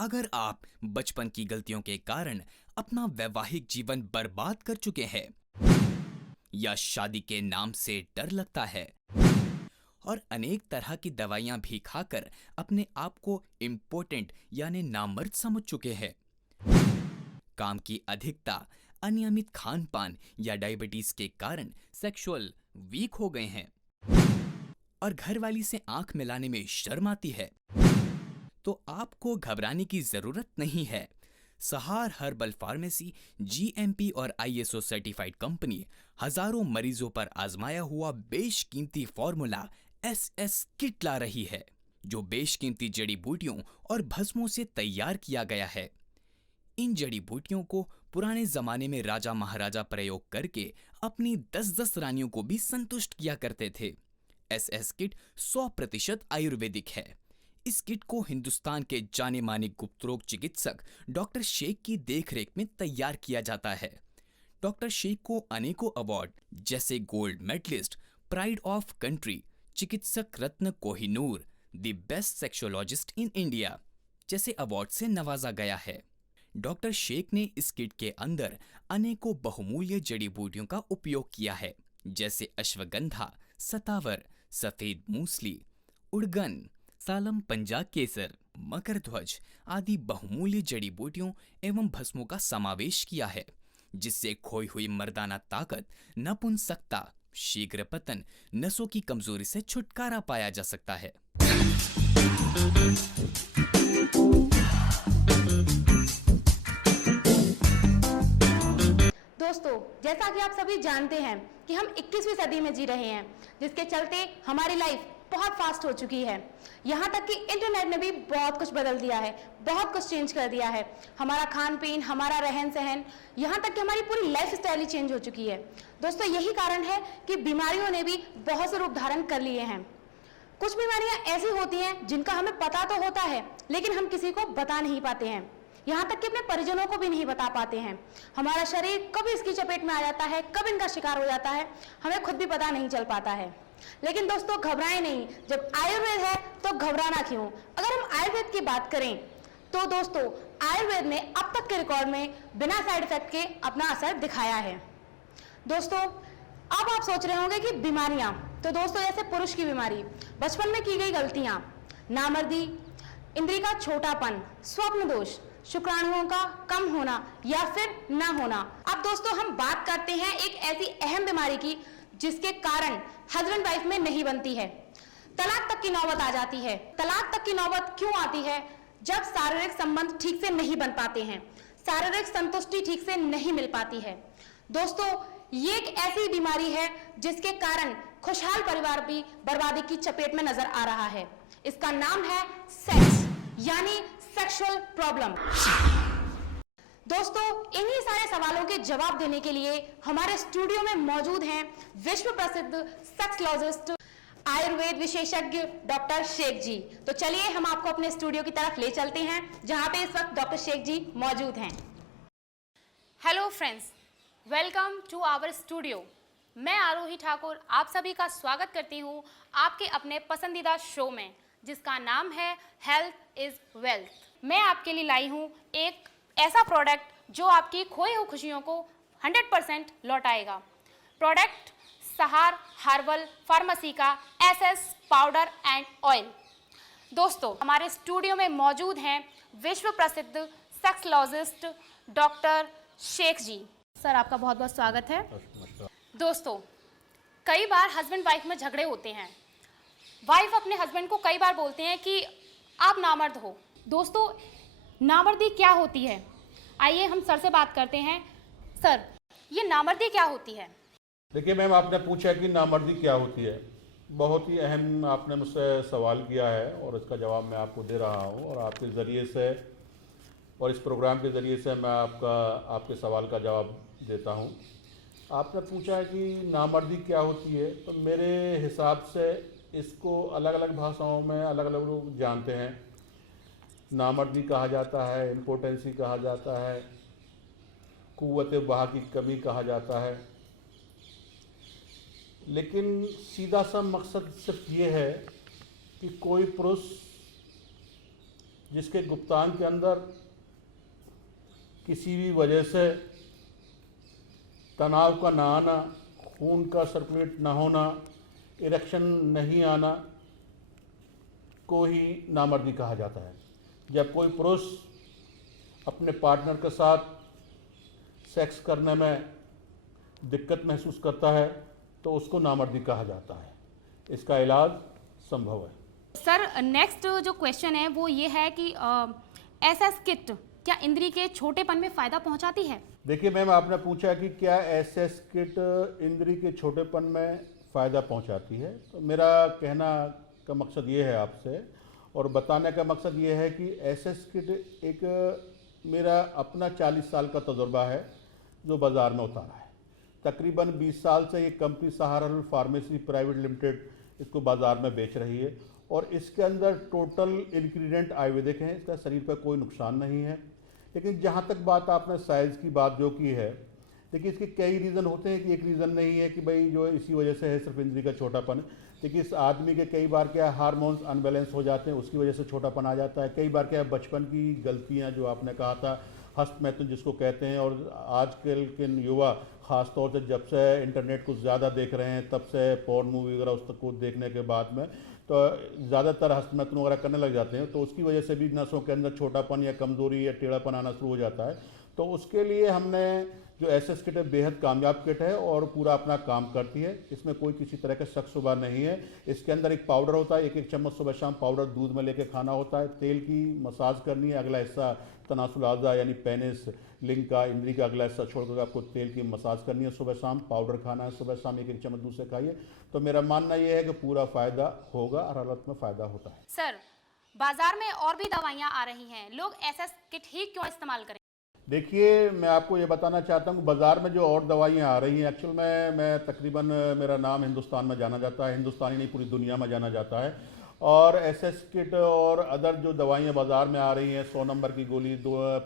अगर आप बचपन की गलतियों के कारण अपना वैवाहिक जीवन बर्बाद कर चुके हैं या शादी के नाम से डर लगता है और अनेक तरह की दवाइयां भी खाकर अपने आप को इम्पोर्टेंट यानी नामर्द समझ चुके हैं, काम की अधिकता, अनियमित खान पान या डायबिटीज के कारण सेक्सुअल वीक हो गए हैं और घरवाली से आंख मिलाने में शर्म आती है, तो आपको घबराने की जरूरत नहीं है। सहार हर्बल फार्मेसी जीएमपी और आईएसओ सर्टिफाइड कंपनी हजारों मरीजों पर आजमाया हुआ बेशकीमती फॉर्मूला एसएस किट ला रही है, जो बेशकीमती जड़ी बूटियों और भस्मों से तैयार किया गया है। इन जड़ी बूटियों को पुराने जमाने में राजा महाराजा प्रयोग करके अपनी 10-10 रानियों को भी संतुष्ट किया करते थे। एसएस किट 100% आयुर्वेदिक है। इस किट को हिंदुस्तान के जाने माने गुप्तरोग चिकित्सक डॉक्टर शेख की देखरेख में तैयार किया जाता है। डॉक्टर शेख को अनेकों अवार्ड जैसे gold medalist, pride of country, चिकित्सक रत्न Kohinoor, the best sexologist in India जैसे अवार्ड से नवाजा गया है। डॉक्टर शेख ने इस किट के अंदर अनेकों बहुमूल्य जड़ी बूटियों का उपयोग किया है, जैसे अश्वगंधा, सतावर, सफेद मूसली, उड़गन, सालम पंजाब केसर, मकर ध्वज आदि बहुमूल्य जड़ी बूटियों एवं भस्मों का समावेश किया है, जिससे खोई हुई मर्दाना ताकत, नपुंसकता, शीघ्र पतन, नसों की कमजोरी से छुटकारा पाया जा सकता है। दोस्तों, जैसा कि आप सभी जानते हैं कि हम 21वीं सदी में जी रहे हैं, जिसके चलते हमारी लाइफ बहुत फास्ट हो चुकी है। यहाँ तक कि इंटरनेट ने भी बहुत कुछ बदल दिया है, बहुत कुछ चेंज कर दिया है। हमारा खान पीन, हमारा रहन सहन, यहाँ तक कि हमारी पूरी लाइफ स्टाइल ही चेंज हो चुकी है। दोस्तों, यही कारण है कि बीमारियों ने भी बहुत से रूप धारण कर लिए हैं। कुछ बीमारियां ऐसी होती हैं जिनका हमें पता तो होता है, लेकिन हम किसी को बता नहीं पाते हैं, यहाँ तक कि अपने परिजनों को भी नहीं बता पाते हैं। हमारा शरीर कब इसकी चपेट में आ जाता है, कब इनका शिकार हो जाता है, हमें खुद भी पता नहीं चल पाता है। लेकिन दोस्तों, घबराएं नहीं, जब आयुर्वेद है तो घबराना क्यों। अगर हम आयुर्वेद की बात करें तो दोस्तों, आयुर्वेद ने अब तक के रिकॉर्ड में बिना साइड इफेक्ट के अपना असर दिखाया है। दोस्तों, अब आप सोच रहे होंगे कि बीमारियां, तो दोस्तों जैसे पुरुष की बीमारी, बचपन में की गई गलतियां, नामर्दी, इंद्रिय का छोटापन, स्वप्न दोष, शुक्राणुओं का कम होना या फिर ना होना। अब दोस्तों हम बात करते हैं एक ऐसी अहम बीमारी की जिसके कारण हस्बैंड वाइफ में नहीं बनती है, तलाक तक की नौबत आ जाती है। तलाक तक की नौबत क्यों आती है? जब शारीरिक संबंध ठीक से नहीं बन पाते हैं, शारीरिक संतुष्टि ठीक से नहीं मिल पाती है। दोस्तों, ये एक ऐसी बीमारी है जिसके कारण खुशहाल परिवार भी बर्बादी की चपेट में नजर आ रहा है। इसका नाम है सेक्स यानी सेक्सुअल प्रॉब्लम। दोस्तों, इन्हीं सारे सवालों के जवाब देने के लिए हमारे स्टूडियो में मौजूद हैं विश्व प्रसिद्ध सेक्सोलॉजिस्ट, आयुर्वेद विशेषज्ञ डॉक्टर शेख जी। तो चलिए हम आपको अपने स्टूडियो की तरफ ले चलते हैं, जहां पे इस वक्त डॉक्टर शेख जी मौजूद हैं। Hello friends, welcome to our studio. मैं आरोही ठाकुर आप सभी का स्वागत करती हूँ आपके अपने पसंदीदा शो में, जिसका नाम है हेल्थ इज वेल्थ। मैं आपके लिए लाई हूँ एक ऐसा प्रोडक्ट जो आपकी खोई हुई खुशियों को 100% लौटाएगा। प्रोडक्ट सहार हर्बल फार्मेसी का एसएस पाउडर एंड ऑयल। दोस्तों, हमारे स्टूडियो में मौजूद हैं विश्व प्रसिद्ध सेक्सोलॉजिस्ट डॉक्टर शेख जी। सर, आपका बहुत बहुत स्वागत है। दोस्तों, कई बार हस्बैंड वाइफ में झगड़े होते हैं। वाइफ अपने हस्बैंड को कई बार बोलते हैं कि आप नामर्द हो। दोस्तों, नामर्दी क्या होती है? आइए हम सर से बात करते हैं। सर, ये नामर्दी क्या होती है? देखिए मैम, आपने पूछा कि नामर्दी क्या होती है। बहुत ही अहम आपने मुझसे सवाल किया है और इसका जवाब मैं आपको दे रहा हूँ, और आपके ज़रिए से और इस प्रोग्राम के ज़रिए से मैं आपके सवाल का जवाब देता हूँ। आपने पूछा है कि नामर्दी क्या होती है, तो मेरे हिसाब से इसको अलग अलग भाषाओं में अलग अलग लोग जानते हैं। नामर्दी कहा जाता है, इम्पोर्टेंसी कहा जाता है, कुव्वत बहा की कमी कहा जाता है। लेकिन सीधा सा मकसद सिर्फ ये है कि कोई पुरुष जिसके गुप्तांग के अंदर किसी भी वजह से तनाव का ना आना, खून का सर्कुलेट ना होना, इरेक्शन नहीं आना को ही नामर्दी कहा जाता है। जब कोई पुरुष अपने पार्टनर के साथ सेक्स करने में दिक्कत महसूस करता है तो उसको नामर्दी कहा जाता है। इसका इलाज संभव है। सर, नेक्स्ट जो क्वेश्चन है वो ये है कि एसएस किट क्या इंद्री के छोटेपन में फ़ायदा पहुंचाती है? देखिए मैम, आपने पूछा कि क्या एसएस किट इंद्री के छोटेपन में फ़ायदा पहुंचाती है, तो मेरा कहना का मकसद ये है आपसे और बताने का मकसद ये है कि एसएस किट एक मेरा अपना 40 साल का तजुर्बा है जो बाज़ार में उतारा है। तकरीबन 20 साल से ये company Saharanpur pharmacy private limited इसको बाज़ार में बेच रही है और इसके अंदर टोटल इंग्रेडिएंट आयुर्वेदिक हैं। इसका शरीर पर कोई नुकसान नहीं है। लेकिन जहाँ तक बात आपने साइज़ की बात जो की है, देखिए इसके कई रीज़न होते हैं कि एक रीज़न नहीं है कि भाई जो इसी वजह से है सिर्फ इंद्री का छोटापन। देखिए इस आदमी के कई बार क्या हार्मोन्स अनबैलेंस हो जाते हैं, उसकी वजह से छोटापन आ जाता है। कई बार क्या बचपन की गलतियाँ जो आपने कहा था, हस्तमैथुन जिसको कहते हैं, और आजकल के युवा ख़ास तौर से जब से इंटरनेट को ज़्यादा देख रहे हैं तब से पोर्न मूवी वगैरह उस तक को देखने के बाद में तो ज़्यादातर हस्तमैथुन वगैरह करने लग जाते हैं, तो उसकी वजह से भी नसों के अंदर छोटापन या कमज़ोरी या टेढ़ापन आना शुरू हो जाता है। तो उसके लिए हमने जो एसएस किट है बेहद कामयाब किट है और पूरा अपना काम करती है। इसमें कोई किसी तरह का शक शुबा नहीं है। इसके अंदर एक पाउडर होता है, एक चम्मच सुबह शाम पाउडर दूध में लेके खाना होता है। तेल की मसाज करनी है, अगला हिस्सा तनासुल आज़ा यानी पेनिस लिंग का इंद्री का अगला हिस्सा छोड़कर आपको तेल की मसाज करनी है। सुबह शाम पाउडर खाना है, सुबह शाम एक चम्मच दूध से खाइए। तो मेरा मानना यह है कि पूरा फ़ायदा होगा, हर हालत में फ़ायदा होता है। सर, बाजार में और भी दवाइयाँ आ रही हैं, लोग एसएस किट ही क्यों इस्तेमाल करें? देखिए मैं आपको ये बताना चाहता हूँ, बाज़ार में जो और दवाइयाँ आ रही हैं, एक्चुअल में मैं तकरीबन मेरा नाम हिंदुस्तान में जाना जाता है, हिंदुस्तानी नहीं पूरी दुनिया में जाना जाता है। और एसएस किट और अदर जो दवाइयाँ बाज़ार में आ रही हैं, 100 नंबर की गोली,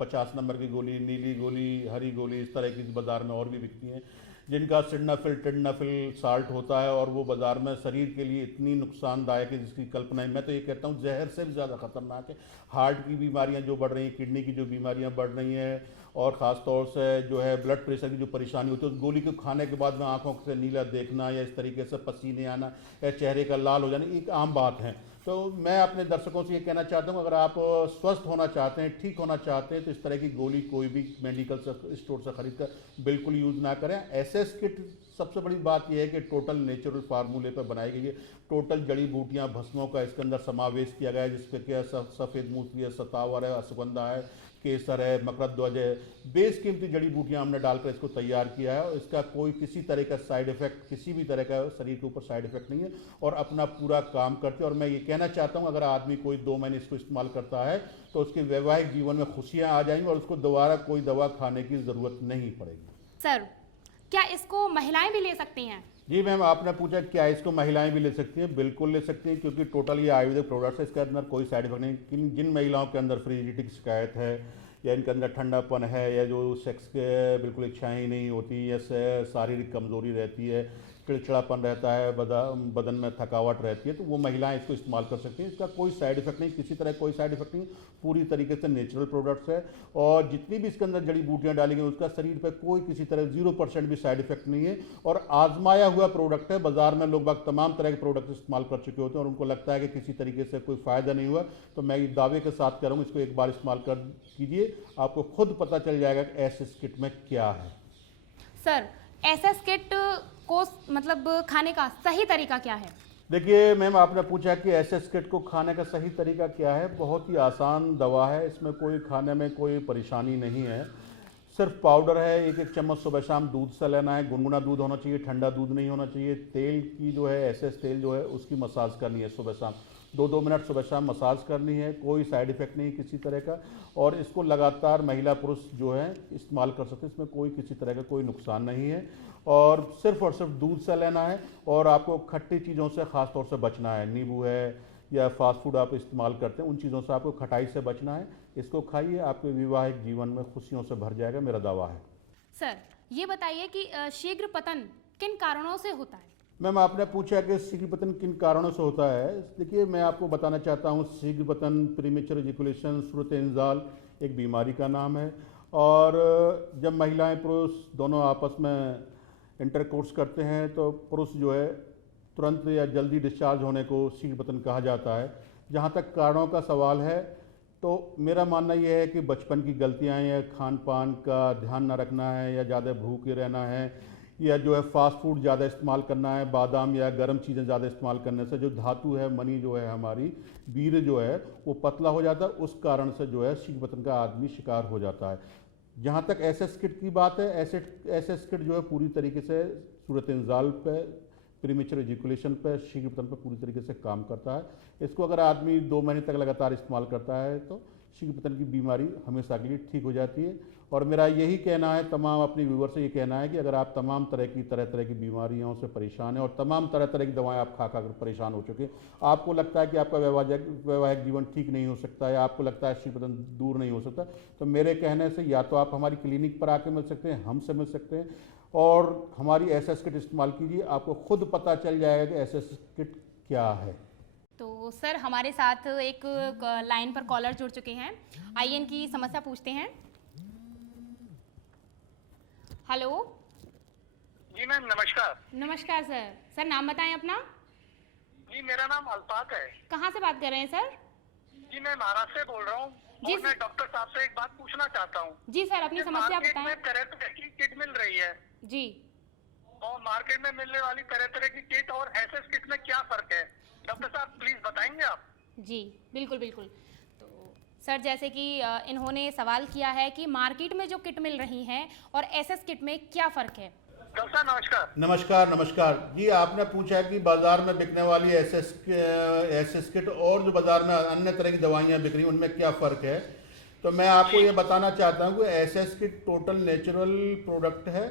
50 नंबर की गोली, नीली गोली, हरी गोली, इस तरह की बाज़ार में और भी बिकती हैं जिनका सिडनाफिल टिडनाफिल साल्ट होता है और वो बाज़ार में शरीर के लिए इतनी नुकसानदायक है जिसकी कल्पना मैं तो ये कहता हूँ जहर से भी ज़्यादा ख़तरनाक है। हार्ट की बीमारियाँ जो बढ़ रही हैं, किडनी की जो बीमारियाँ बढ़ रही हैं और ख़ास तौर से जो है ब्लड प्रेशर की जो परेशानी होती है, उस गोली को खाने के बाद में आंखों से नीला देखना या इस तरीके से पसीने आना या चेहरे का लाल हो जाना एक आम बात है। तो मैं अपने दर्शकों से ये कहना चाहता हूँ, अगर आप स्वस्थ होना चाहते हैं, ठीक होना चाहते हैं, तो इस तरह की गोली कोई भी मेडिकल स्टोर से खरीद कर बिल्कुल यूज़ ना करें। एसएस किट सबसे बड़ी बात यह है कि टोटल नेचुरल फार्मूले पर बनाई गई है। टोटल जड़ी बूटियाँ भस्मों का इसके अंदर समावेश किया गया है, जिसके क्या सफ़ेद मूंगफली है, सतावर है, अश्वगंधा है, केसर है, मकरध्वज है, बेशकीमती जड़ी बूटियाँ हमने डालकर इसको तैयार किया है और इसका कोई किसी तरह का साइड इफेक्ट, किसी भी तरह का शरीर के ऊपर साइड इफेक्ट नहीं है और अपना पूरा काम करते हैं। और मैं ये कहना चाहता हूँ, अगर आदमी कोई 2 महीने इसको इस्तेमाल करता है तो उसके वैवाहिक जीवन में खुशियाँ आ जाएंगी और उसको दोबारा कोई दवा खाने की ज़रूरत नहीं पड़ेगी। सर, क्या इसको महिलाएं भी ले सकती हैं? जी मैम, आपने पूछा क्या इसको महिलाएं भी ले सकती हैं? बिल्कुल ले सकती हैं, क्योंकि टोटल ये आयुर्वेदिक प्रोडक्ट्स है, इसके अंदर कोई साइड इफेक्ट नहीं। जिन महिलाओं के अंदर फ्रिजिडिटी की शिकायत है या इनके अंदर ठंडापन है या जो सेक्स के बिल्कुल इच्छाएं ही नहीं होती या शारीरिक कमजोरी रहती है, चिड़चिड़ापन रहता है, बदन में थकावट रहती है, तो वो महिलाएं इसको इस्तेमाल कर सकती हैं। इसका कोई साइड इफेक्ट नहीं, किसी तरह कोई साइड इफेक्ट नहीं, पूरी तरीके से नेचुरल प्रोडक्ट्स है और जितनी भी इसके अंदर जड़ी बूटियां डाली गई उसका शरीर पर कोई किसी तरह 0% भी साइड इफेक्ट नहीं है और आजमाया हुआ प्रोडक्ट है। बाजार में लोग बाग तमाम तरह के प्रोडक्ट इस्तेमाल कर चुके होते हैं और उनको लगता है कि किसी तरीके से कोई फ़ायदा नहीं हुआ, तो मैं ये दावे के साथ कह रहा हूँ इसको एक बार इस्तेमाल कर कीजिए, आपको खुद पता चल जाएगा कि एसएस किट में क्या है। सर, एसएस किट को मतलब खाने का सही तरीका क्या है? देखिए मैम, आपने पूछा कि एसएस किट को खाने का सही तरीका क्या है। बहुत ही आसान दवा है, इसमें कोई खाने में कोई परेशानी नहीं है। सिर्फ पाउडर है, एक चम्मच सुबह शाम दूध से लेना है। गुनगुना दूध होना चाहिए, ठंडा दूध नहीं होना चाहिए। तेल की जो है एसएस तेल जो है उसकी मसाज करनी है सुबह शाम, 2-2 मिनट सुबह शाम मसाज करनी है। कोई साइड इफेक्ट नहीं किसी तरह का और इसको लगातार महिला पुरुष जो है इस्तेमाल कर सकते हैं, इसमें कोई किसी तरह का कोई नुकसान नहीं है और सिर्फ दूध से लेना है और आपको खट्टी चीज़ों से ख़ास तौर से बचना है। नींबू है या फास्ट फूड आप इस्तेमाल करते हैं, उन चीज़ों से आपको खटाई से बचना है। इसको खाइए, आपके वैवाहिक जीवन में खुशियों से भर जाएगा, मेरा दावा है। सर, ये बताइए कि शीघ्र पतन किन कारणों से होता है? मैम, आपने पूछा कि शीघ्र पतन किन कारणों से होता है। देखिए, मैं आपको बताना चाहता हूँ, शीघ्र पतन, प्रीमेच्योर इजैकुलेशन, सूरत इंजाल एक बीमारी का नाम है। और जब महिलाएं पुरुष दोनों आपस में इंटरकोर्स करते हैं तो पुरुष जो है तुरंत या जल्दी डिस्चार्ज होने को शीघ्र पतन कहा जाता है। जहाँ तक कारणों का सवाल है तो मेरा मानना यह है कि बचपन की गलतियाँ या खान पान का ध्यान न रखना है, या ज़्यादा भूखे रहना है, या जो है फास्ट फूड ज़्यादा इस्तेमाल करना है, बादाम या गर्म चीज़ें ज़्यादा इस्तेमाल करने से जो धातु है, मनी जो है, हमारी वीर्य जो है वो पतला हो जाता है। उस कारण से जो है शीघ्र पतन का आदमी शिकार हो जाता है। जहाँ तक एसएस किट की बात है, एसएस किट जो है पूरी तरीके से सूरत इंजाल पे, प्रीमेच्योर इजैकुलेशन पे, शीघ्र पतन पे पूरी तरीके से काम करता है। इसको अगर आदमी 2 महीने तक लगातार इस्तेमाल करता है तो शीघ्र पतन की बीमारी हमेशा के लिए ठीक हो जाती है। और मेरा यही कहना है, तमाम अपनी व्यूवर से ये कहना है कि अगर आप तमाम तरह की बीमारियों से परेशान हैं और तमाम तरह की दवाएं आप खा कर परेशान हो चुके हैं, आपको लगता है कि आपका वैवाहिक जीवन ठीक नहीं हो सकता है, आपको लगता है शीघ्र पतन दूर नहीं हो सकता, तो मेरे कहने से या तो आप हमारी क्लिनिक पर आके मिल सकते हैं, हमसे मिल सकते हैं, और हमारी एसएस किट इस्तेमाल कीजिए। आपको खुद पता चल जाएगा कि एसएस किट क्या है। तो सर, हमारे साथ एक लाइन पर कॉलर जुड़ चुके हैं। आइए इनकी समस्या पूछते हैं। हेलो। जी मैम, नमस्कार। नमस्कार सर। सर, नाम बताएं अपना। जी, मेरा नाम अल्फाक है। कहाँ से बात कर रहे हैं सर? जी, मैं महाराष्ट्र से बोल रहा हूँ। जी और मैं डॉक्टर साहब से एक बात पूछना चाहता हूँ। जी सर, अपनी समस्या मार्केट बताएं। में तरह तरह की किट मिल रही है, जी और मार्केट में मिलने वाली तरह तरह की किट और एसएस किट में क्या फर्क है? डॉक्टर साहब प्लीज बताएंगे आप? जी बिल्कुल बिल्कुल। तो सर, जैसे कि इन्होंने सवाल किया है कि मार्केट में जो किट मिल रही हैं और एसएस किट में क्या फ़र्क है। डॉक्टर साहब नमस्कार। नमस्कार। नमस्कार जी, आपने पूछा है कि बाजार में बिकने वाली एसएस किट और जो बाजार में अन्य तरह की दवाइयाँ बिक रही हैं उनमें क्या फ़र्क है। तो मैं आपको ये बताना चाहता हूँ कि SS kit total natural product है,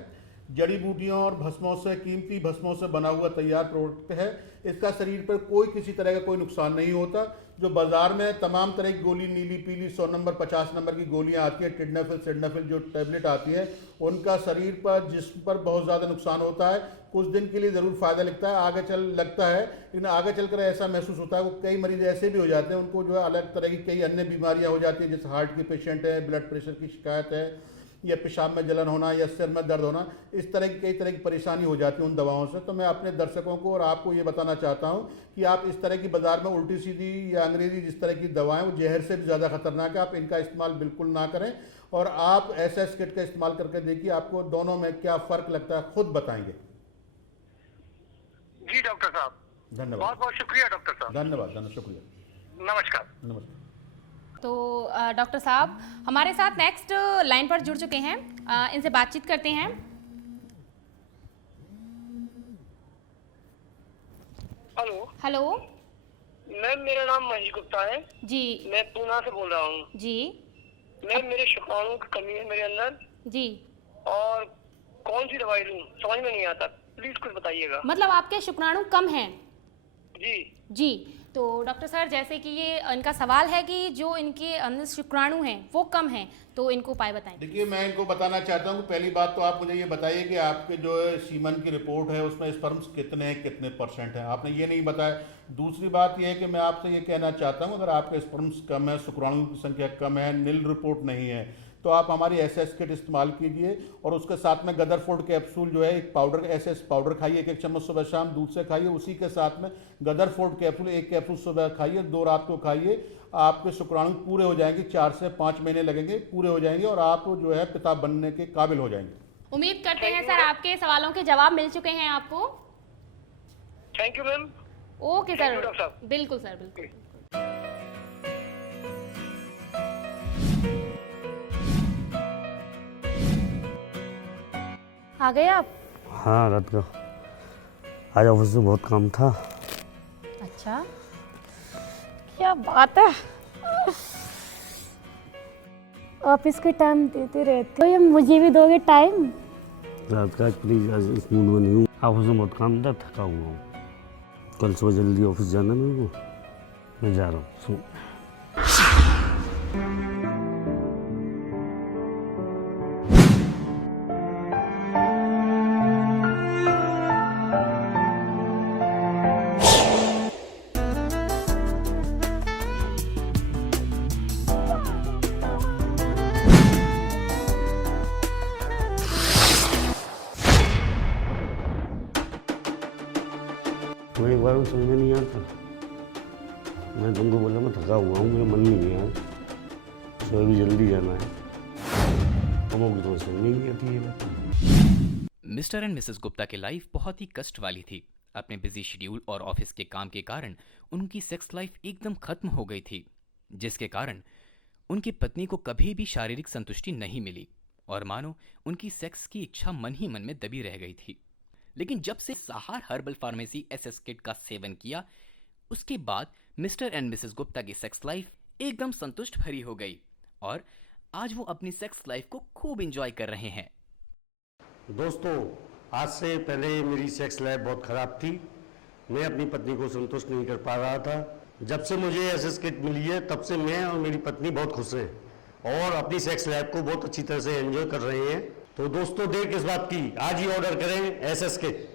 जड़ी बूटियों और भस्मों से, कीमती भस्मों से बना हुआ तैयार प्रोडक्ट है। इसका शरीर पर कोई किसी तरह का कोई नुकसान नहीं होता। जो बाजार में तमाम तरह की गोली, नीली पीली 100 नंबर 50 नंबर की गोलियां आती हैं, टिडनाफिल सिडनाफिल जो टैबलेट आती है, उनका शरीर पर, जिस्म पर बहुत ज़्यादा नुकसान होता है। कुछ दिन के लिए ज़रूर फ़ायदा लगता है, लेकिन आगे चलकर ऐसा महसूस होता है। वो कई मरीज ऐसे भी हो जाते हैं, उनको जो है अलग तरह की कई अन्य बीमारियाँ हो जाती हैं, जैसे हार्ट के पेशेंट है, ब्लड प्रेशर की शिकायत है, या पेशाब में जलन होना, या सिर में दर्द होना, इस तरह की कई तरह की परेशानी हो जाती है उन दवाओं से। तो मैं अपने दर्शकों को और आपको ये बताना चाहता हूँ कि आप इस तरह की बाजार में उल्टी सीधी या अंग्रेजी जिस तरह की दवाएं, वो जहर से भी ज़्यादा खतरनाक है, आप इनका इस्तेमाल बिल्कुल ना करें। और आप एसएस किट का इस्तेमाल करके देखिए, आपको दोनों में क्या फ़र्क लगता है, खुद बताएंगे। जी डॉक्टर साहब, धन्यवाद। बहुत बहुत शुक्रिया डॉक्टर साहब। धन्यवाद, शुक्रिया। नमस्कार। नमस्कार। तो डॉक्टर साहब हमारे साथ नेक्स्ट लाइन पर जुड़ चुके हैं, इनसे बातचीत करते हैं। हेलो। हेलो। मैम, मेरा नाम महेश गुप्ता है। जी। मैं पूना से बोल रहा हूँ। जी। मैम, मेरे शुक्राणु की कमी है मेरे अंदर। जी। और कौन सी दवाई लूँ समझ में नहीं आता, प्लीज कुछ बताइएगा। मतलब आपके शुक्राणु कम हैं? जी जी। तो डॉक्टर सर, जैसे कि ये इनका सवाल है कि जो इनके अंदर शुक्राणु हैं वो कम हैं, तो इनको उपाय बताएं। देखिए, मैं इनको बताना चाहता हूँ कि पहली बात तो आप मुझे ये बताइए कि आपके जो है सीमन की रिपोर्ट है उसमें स्पर्म्स कितने हैं, कितने % हैं, आपने ये नहीं बताया। दूसरी बात ये है कि मैं आपसे ये कहना चाहता हूँ, अगर आपके स्पर्म्स कम है, शुक्राणु की संख्या कम है, नील रिपोर्ट नहीं है, तो आप हमारी एसएस किट इस्तेमाल कीजिए। और उसके साथ में गदरफोर्ड कैप्सूल जो है, एक पाउडर, एसएस पाउडर खाइए 1 चम्मच सुबह शाम दूध से खाइए। उसी के साथ में गदरफोर्ड कैप्सूल 1 कैप्सूल सुबह खाइए, 2 रात को खाइए। आपके शुक्राणु पूरे हो जाएंगे, 4 से 5 महीने लगेंगे, पूरे हो जाएंगे और आप जो है पिता बनने के काबिल हो जाएंगे। उम्मीद करते हैं सर आपके सवालों के जवाब मिल चुके हैं आपको। Thank you ma'am. Okay Thank you, sir, doctor साहब। बिल्कुल सर, बिल्कुल। आ गए आप? हाँ, रात का आज ऑफिस में बहुत काम था। अच्छा, क्या बात है। ऑफिस के टाइम देते रहते हो या मुझे भी दोगे टाइम? रात का प्लीज, आज इस मूड में नहीं हूँ। ऑफिस में बहुत काम था, थका हुआ हूँ। कल सुबह जल्दी ऑफिस जाना मेरे को, मैं जा रहा हूँ। मैं एक बार समझ में नहीं आता। मैं तुमको बोला मैं थका हुआ हूँ, मेरा मन नहीं है आज, सुबह भी जल्दी जाना है। तुमको तो समझ में नहीं आती है। मिस्टर एंड मिसेस गुप्ता की लाइफ बहुत ही कष्ट वाली थी। अपने बिजी शेड्यूल और ऑफिस के काम के कारण उनकी सेक्स लाइफ एकदम खत्म हो गई थी, जिसके कारण उनकी पत्नी को कभी भी शारीरिक संतुष्टि नहीं मिली और मानो उनकी सेक्स की इच्छा मन ही मन में दबी रह गई थी। लेकिन जब से सहार हर्बल फार्मेसी SS किट का सेवन किया, उसके बाद मिस्टर एंड मिसेस गुप्ता की सेक्स लाइफ एकदम संतुष्ट भरी हो गई और आज वो अपनी सेक्स लाइफ को खूब एंजॉय कर रहे हैं। दोस्तों, आज से पहले मेरी सेक्स लाइफ बहुत ख़राब थी। मैं अपनी पत्नी को संतुष्ट नहीं कर पा रहा था। जब से मुझे SS किट मिली है, तब से मैं और मेरी पत्नी बहुत खुश हैं और अपनी सेक्स लाइफ को बहुत अच्छी तरह से एंजॉय कर रहे हैं। तो दोस्तों, देर किस बात की, आज ही ऑर्डर करें SS किट।